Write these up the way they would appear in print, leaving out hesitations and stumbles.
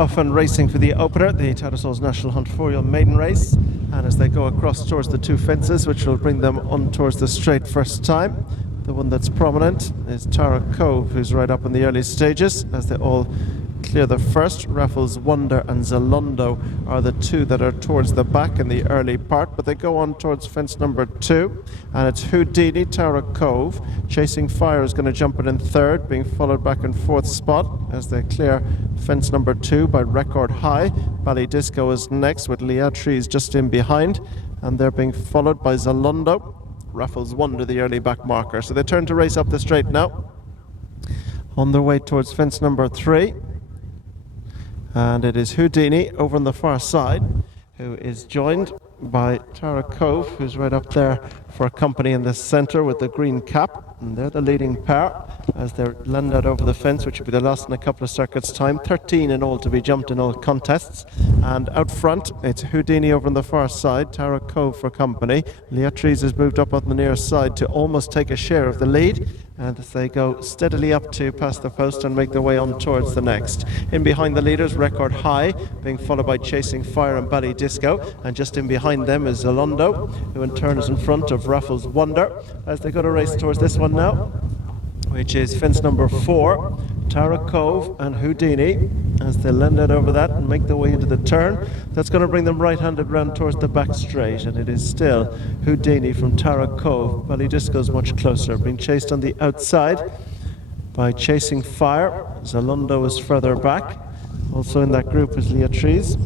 Off and racing for the opener, the Tattersalls National Hunt 4yo Maiden race. And as they go across towards the two fences, which will bring them on towards the straight first time, the one that's prominent is Tara Cove, who's right up in the early stages as they all clear the first. Raffles Wonder and Zalondo are the two that are towards the back in the early part, but they go on towards fence number 2, and it's Houdini, Tara Cove. Chasing Fire is going to jump in third, being followed back in fourth spot as they clear fence number 2 by Record High. Ballydisco is next with Leatrice just in behind, and they're being followed by Zalondo. Raffles Wonder, the early back marker. So they turn to race up the straight now, on their way towards fence number 3. And it is Houdini over on the far side, who is joined by Tara Cove, who's right up there for company in the centre with the green cap. And they're the leading pair as they land out over the fence, which will be the last in a couple of circuits' time. 13 in all to be jumped in all contests. And out front, it's Houdini over on the far side, Tara Cove for company. Leatrice has moved up on the near side to almost take a share of the lead. And as they go steadily up to past the post and make their way on towards the next. In behind the leaders, Record High, being followed by Chasing Fire and Ballydisco. And just in behind them is Zalondo, who in turn is in front of Raffles Wonder. As they go to race towards this one now, which is fence number 4, Tara Cove and Houdini, as they land out over that and make their way into the turn. That's going to bring them right-handed round towards the back straight, and it is still Houdini from Tara Cove. Ballydisco's much closer, being chased on the outside by Chasing Fire. Zalondo is further back. Also in that group is Leatrice.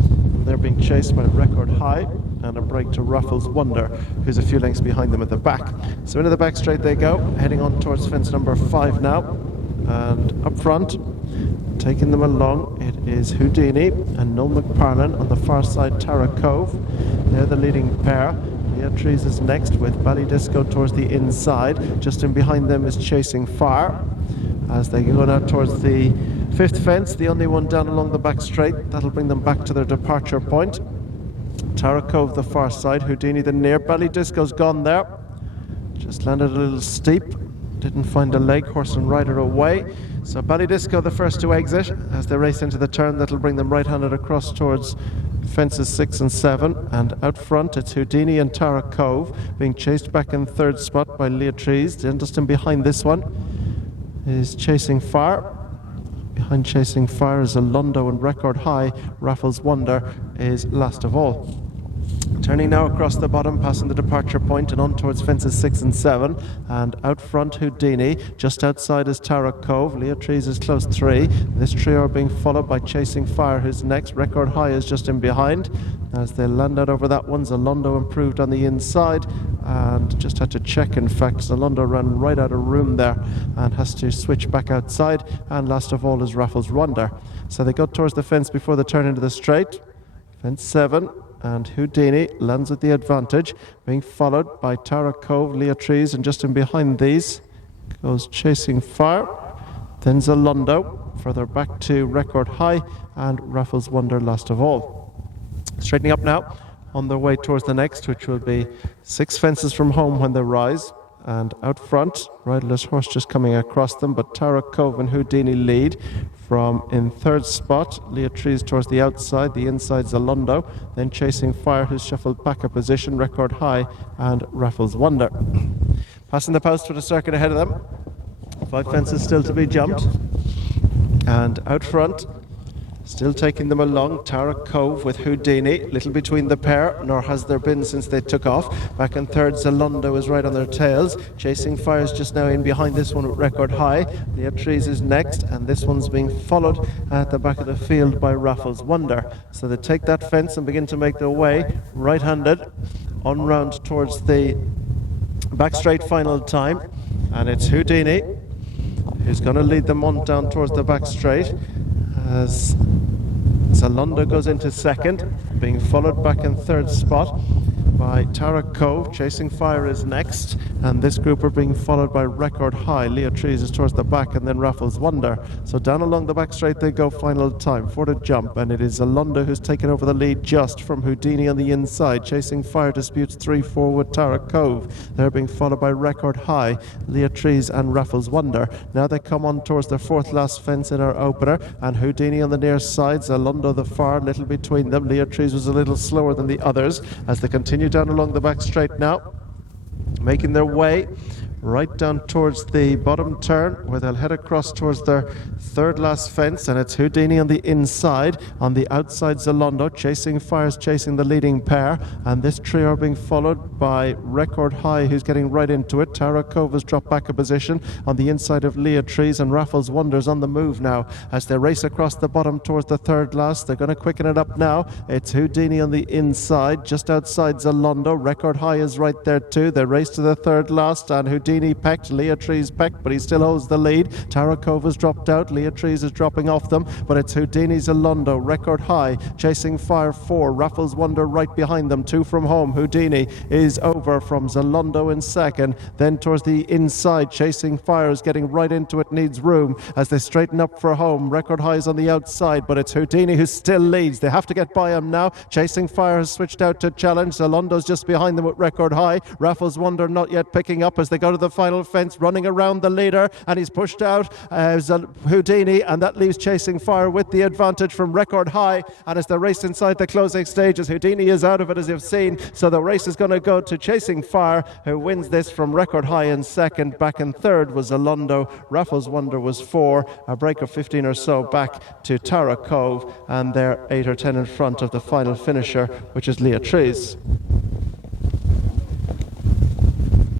They're being chased by Record High, and a break to Raffles Wonder, who's a few lengths behind them at the back. So into the back straight they go, heading on towards fence number 5 now. And up front, taking them along, it is Houdini and Noel McParlin. On the far side, Tara Cove. They're the leading pair. Leatrice is next with Ballydisco towards the inside. Just in behind them is Chasing Fire. As they go now towards the 5th fence, the only one down along the back straight, that'll bring them back to their departure point. Tara Cove the far side, Houdini the near. Ballydisco's gone there. Just landed a little steep. Didn't find a leg, horse and rider away. So Ballydisco the first to exit as they race into the turn that'll bring them right-handed across towards fences 6 and 7. And out front it's Houdini and Tara Cove, being chased back in third spot by Leatrice. Then just in behind this one is Chasing Fire. Behind Chasing Fire is Zalondo and Record High. Raffles Wonder is last of all. Turning now across the bottom, passing the departure point and on towards fences 6 and 7. And out front, Houdini. Just outside is Tara Cove. Leatrice is close 3. This trio are being followed by Chasing Fire, who's next. Record High is just in behind. As they land out over that one, Zalondo improved on the inside and just had to check. In fact, Zalondo ran right out of room there and has to switch back outside. And last of all is Raffles Wonder. So they go towards the fence before they turn into the straight. Fence 7. And Houdini lands with the advantage, being followed by Tara Cove, Leatrice, and just in behind these goes Chasing Fire. Then Zalondo, further back to Record High, and Raffles Wonder last of all. Straightening up now, on their way towards the next, which will be 6 fences from home when they rise. And out front, riderless horse just coming across them, but Tara Cove and Houdini lead from in third spot. Leatrice towards the outside, the inside Zalondo, then Chasing Fire, who's shuffled back a position, Record High, and Raffles Wonder. Passing the post with a circuit ahead of them. 5 fences still to be jumped. And out front, still taking them along, Tara Cove with Houdini, little between the pair, nor has there been since they took off. Back in third, Zalondo is right on their tails. Chasing Fire is just now in behind this one with Record High. Leatrice is next, and this one's being followed at the back of the field by Raffles Wonder. So they take that fence and begin to make their way right-handed on round towards the back straight final time. And it's Houdini who's going to lead them on down towards the back straight, as Zalondo goes into second, being followed back in third spot by Tara Cove. Chasing Fire is next, and this group are being followed by Record High. Leah Trees is towards the back, and then Raffles Wonder. So down along the back straight they go, final time for the jump, and it is Zalando who's taken over the lead just from Houdini on the inside. Chasing Fire disputes 3-4 with Tara Cove. They're being followed by Record High, Leah Trees and Raffles Wonder. Now they come on towards the fourth last fence in our opener, and Houdini on the near side, Zalando the far, little between them. Leah Trees was a little slower than the others as they continue down along the back straight now, making their way right down towards the bottom turn, where they'll head across towards their third last fence, and it's Houdini on the inside. On the outside, Zalando. Chasing Fire's chasing the leading pair, and this trio are being followed by Record High, who's getting right into it. Tara Cove has dropped back a position on the inside of Leah Trees, and Raffles Wonders on the move now as they race across the bottom towards the third last. They're going to quicken it up now. It's Houdini on the inside, just outside Zalando. Record High is right there too. They race to the third last, and Houdini pecked, Leah Trees pecked, but he still holds the lead. Tara Cove has dropped out, Leah Trees is dropping off them, but it's Houdini, Zalando, Record High, Chasing Fire 4, Raffles Wonder right behind them, 2 from home. Houdini is over from Zalando in second, then towards the inside, Chasing Fire is getting right into it, needs room as they straighten up for home. Record High is on the outside, but it's Houdini who still leads. They have to get by him now. Chasing Fire has switched out to challenge. Zalando's just behind them with Record High. Raffles Wonder not yet picking up as they go to the final fence, running around the leader, and he's pushed out Houdini, and that leaves Chasing Fire with the advantage from Record High. And as the race inside the closing stages, Houdini is out of it, as you've seen, so the race is going to go to Chasing Fire, who wins this from Record High in second. Back in third was Zalando. Raffles Wonder was 4, a break of 15 or so back to Tara Cove, and they're 8 or 10 in front of the final finisher, which is Leah Trees.